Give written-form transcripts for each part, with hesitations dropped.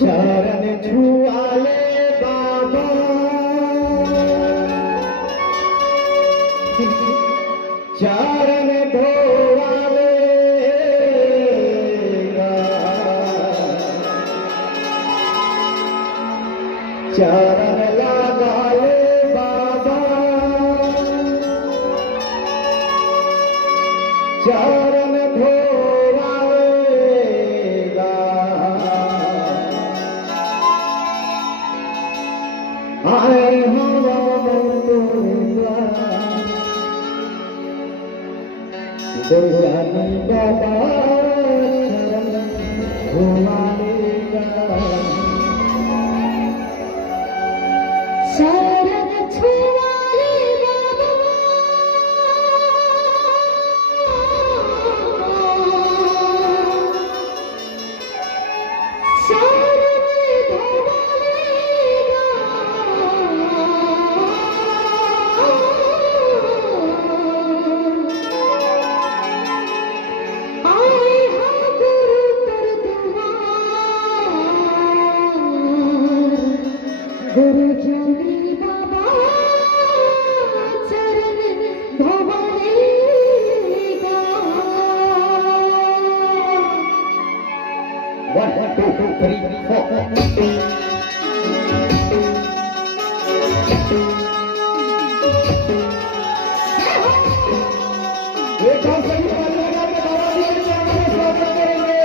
शरण छुआले बाबा चरण धोवाले चरण लगाले बाबा चरण आए दुर्गा बाबा शरण छुआले बाबा गुरु ज्ञानी बाबा चरण धोवालेगा 1 2 3 4 एक और सही बात लगा के बाबा जी के चरणों में स्वागत करेंगे।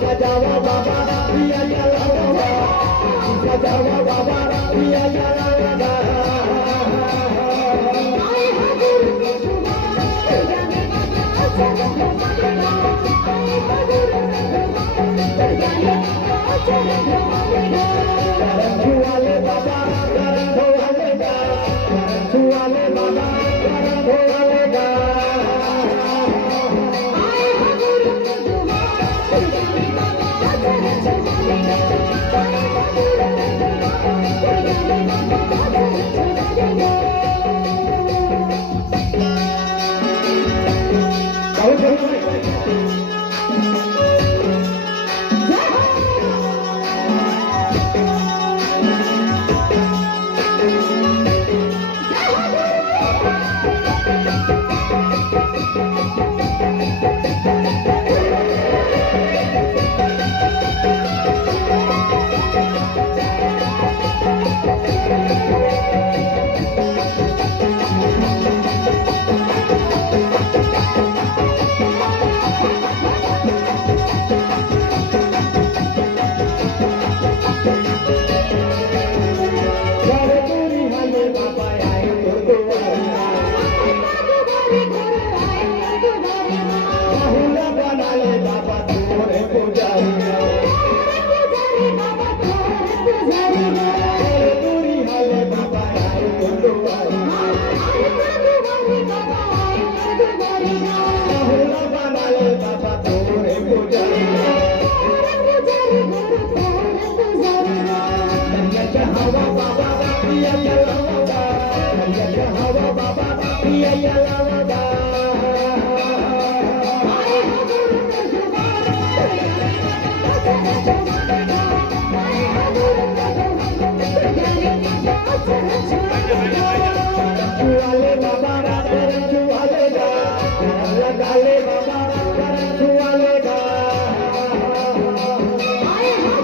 सजावा बाबा पिया या लागा आए हो गुरु दुआ दुर्गाने बाबा चरण धमालेगा आए हो गुरु दुआ दुर्गाने बाबा चरण धमालेगा छुआले बाबा चरण धोवालेगा छुआले बाबा चरण धोवालेगा आए हो गुरु दुआ दुर्गाने बाबा चरण धमालेगा आए हो गुरु दुआ दुर्गाने बाबा चरण धमालेगा तुरी हले बाबा आए तो बहुला बनाले बाबा तोरे पुजारी तुरी हले बाबा आए तो बहुला बनाले बाबा तोरे पुजारी नंगे हवा बाबा पिया या लागा नंगे हवा बाबा पिया या लागा छुआले बाबा चरण छुआलेगा लगाले बाबा चरण छुआलेगा आए हो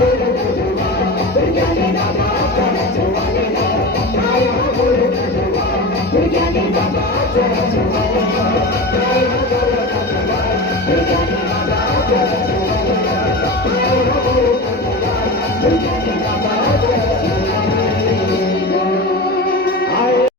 गुरु दुआ दुर्गानी बाबा चरण छुआलेगा We're getting the